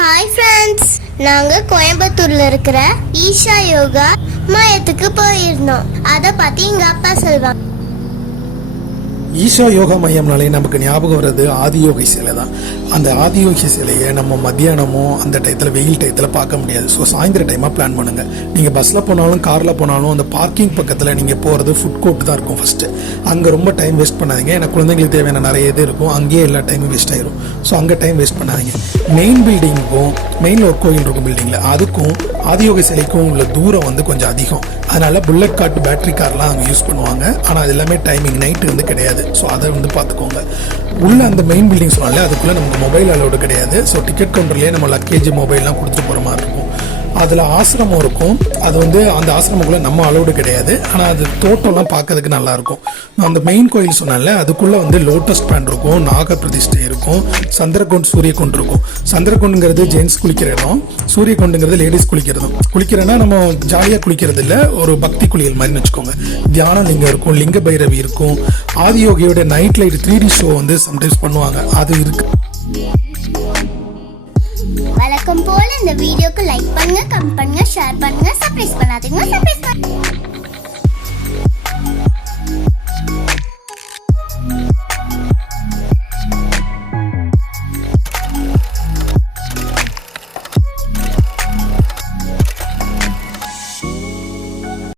Hi friends, நாங்கள் கோயம்புத்தூரில் இருக்கிற ஈஷா யோகா மையத்துக்கு போயிருந்தோம். அதை பற்றி எங்கள் அப்பா சொல்வாங்க. ஈஷா யோகா மையம்னாலே நமக்கு ஞாபகம் வர்றது ஆதியோகி சிலை தான். அந்த ஆதியோகி சிலையை நம்ம மத்தியானமோ அந்த டயத்தில் வெயில் டயத்தில் பார்க்க முடியாது. ஸோ சாயந்தர டைமாக பிளான் பண்ணுங்கள். நீங்கள் பஸ்ஸில் போனாலும் காரில் போனாலும் அந்த பார்க்கிங் பக்கத்தில் நீங்கள் போகிறது ஃபுட் கோர்ட் தான் இருக்கும் ஃபஸ்ட்டு. அங்கே ரொம்ப டைம் வேஸ்ட் பண்ணாதீங்க. ஏன்னா குழந்தைங்களுக்கு தேவையான நிறைய இது இருக்கும், அங்கேயே எல்லா டைமும் வேஸ்ட் ஆயிரும். ஸோ அங்கே டைம் வேஸ்ட் பண்ணாதீங்க. மெயின் பில்டிங்க்கும் மெயினில் ஒரு கோயில் இருக்கும் பில்டிங்கில், அதுக்கும் ஆதியோகி சிலைக்கும் உள்ள தூரம் வந்து கொஞ்சம் அதிகம். அதனால புல்லட் கார்ட் பேட்டரி கார்லாம் அங்கே யூஸ் பண்ணுவாங்க. ஆனால் அது எல்லாமே டைமிங் நைட்டு வந்து கிடையாது. ஸோ அதை வந்து பார்த்துக்கோங்க. உள்ள அந்த மெயின் பில்டிங் சொன்னாலே அதுக்குள்ளே நமக்கு மொபைல் அலோடு கிடையாது. ஸோ டிக்கெட் கவுண்டர்லேயே நம்ம லக்கேஜ் மொபைல்லாம் கொடுத்துட்டு போகிற மாதிரி இருக்கும். அதில் ஆசிரமம் இருக்கும். அது வந்து அந்த ஆசிரமக்குள்ளே நம்ம அலோடு கிடையாது. ஆனால் அது தோட்டம்லாம் பார்க்கறதுக்கு நல்லாயிருக்கும். அந்த மெயின் கோயில் சொன்னால அதுக்குள்ளே வந்து லோட்டஸ் பிளான்ட் இருக்கும், நாக பிரதிஷ்டை இருக்கும், சந்திரகுண்ட் சூரியகுண்ட் இருக்கும். சந்திரகுண்டுங்கிறது ஜென்ஸ் குளிக்கிற இடம், சூரியகுண்டுங்கிறது லேடிஸ் குளிக்கிறதும். குளிக்கிறேன்னா நம்ம ஜாலியாக குளிக்கிறது இல்லை, ஒரு பக்தி குளியல் மாதிரின்னு வச்சுக்கோங்க. தியானம் லிங்கம் இருக்கும், லிங்க பைரவி இருக்கும். ஆதியோகியோட நைட் லைட் 3D ஷோ வந்து சம்டைம்ஸ் பண்ணுவாங்க, அது இருக்கு. வழக்கம் போல இந்த வீடியோக்கு லைக் பண்ணுங்க, கமெண்ட் பண்ணுங்க, ஷேர் பண்ணுங்க, சப்ஸ்கிரைப் பண்ணாதீங்க.